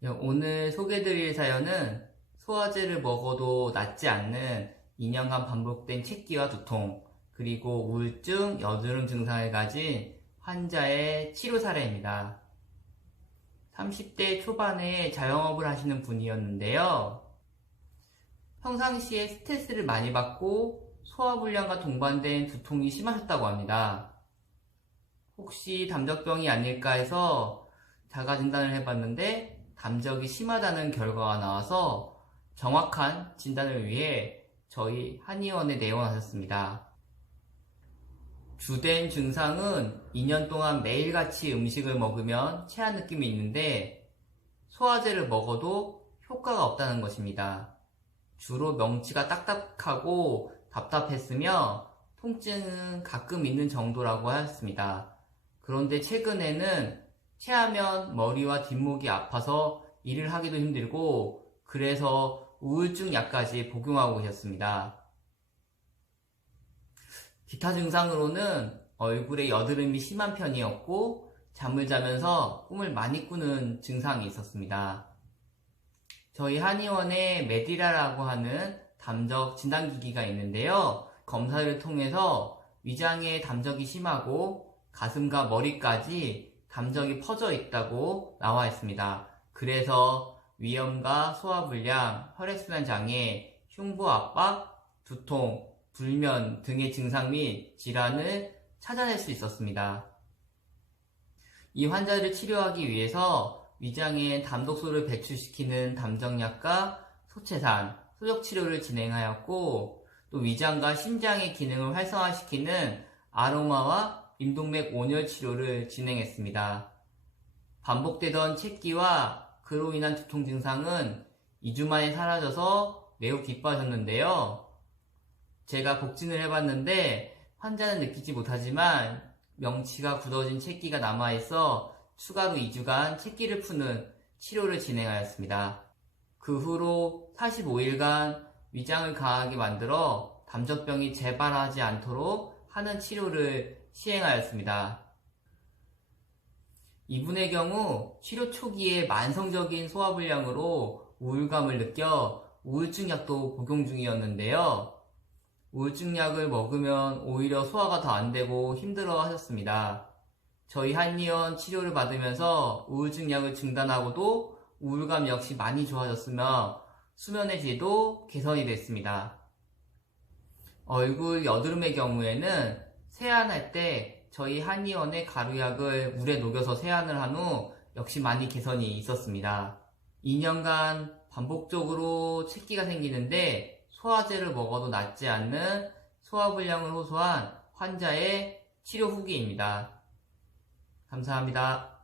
네, 오늘 소개드릴 사연은 소화제를 먹어도 낫지 않는 2년간 반복된 체기와 두통, 그리고 우울증, 여드름 증상을 가진 환자의 치료 사례입니다. 30대 초반에 자영업을 하시는 분이었는데요. 평상시에 스트레스를 많이 받고 소화불량과 동반된 두통이 심하셨다고 합니다. 혹시 담적병이 아닐까 해서 자가 진단을 해봤는데 담적이 심하다는 결과가 나와서 정확한 진단을 위해 저희 한의원에 내원하셨습니다. 주된 증상은 2년 동안 매일같이 음식을 먹으면 체한 느낌이 있는데 소화제를 먹어도 효과가 없다는 것입니다. 주로 명치가 딱딱하고 답답했으며 통증은 가끔 있는 정도라고 하였습니다. 그런데 최근에는 체하면 머리와 뒷목이 아파서 일을 하기도 힘들고 그래서 우울증 약까지 복용하고 계셨습니다. 기타 증상으로는 얼굴에 여드름이 심한 편이었고 잠을 자면서 꿈을 많이 꾸는 증상이 있었습니다. 저희 한의원에 메디라라고 하는 담적 진단기기가 있는데요. 검사를 통해서 위장에 담적이 심하고 가슴과 머리까지 담적이 퍼져 있다고 나와 있습니다. 그래서 위염과 소화불량, 혈액순환 장애, 흉부 압박, 두통, 불면 등의 증상 및 질환을 찾아낼 수 있었습니다. 이 환자를 치료하기 위해서 위장에 담독소를 배출시키는 담정약과 소채산, 소적 치료를 진행하였고 또 위장과 심장의 기능을 활성화시키는 아로마와 인동맥 온열 치료를 진행했습니다. 반복되던 체기와 그로 인한 두통 증상은 2주 만에 사라져서 매우 기뻐하셨는데요. 제가 복진을 해봤는데 환자는 느끼지 못하지만 명치가 굳어진 체기가 남아있어 추가로 2주간 체기를 푸는 치료를 진행하였습니다. 그 후로 45일간 위장을 강하게 만들어 담적병이 재발하지 않도록 하는 치료를 시행하였습니다. 이분의 경우 치료 초기에 만성적인 소화불량으로 우울감을 느껴 우울증 약도 복용 중이었는데요. 우울증 약을 먹으면 오히려 소화가 더 안 되고 힘들어 하셨습니다. 저희 한의원 치료를 받으면서 우울증 약을 중단하고도 우울감 역시 많이 좋아졌으며 수면의 질도 개선이 됐습니다. 얼굴 여드름의 경우에는 세안할 때 저희 한의원의 가루약을 물에 녹여서 세안을 한 후 역시 많이 개선이 있었습니다. 2년간 반복적으로 체기가 생기는데 소화제를 먹어도 낫지 않는 소화불량을 호소한 환자의 치료 후기입니다. 감사합니다.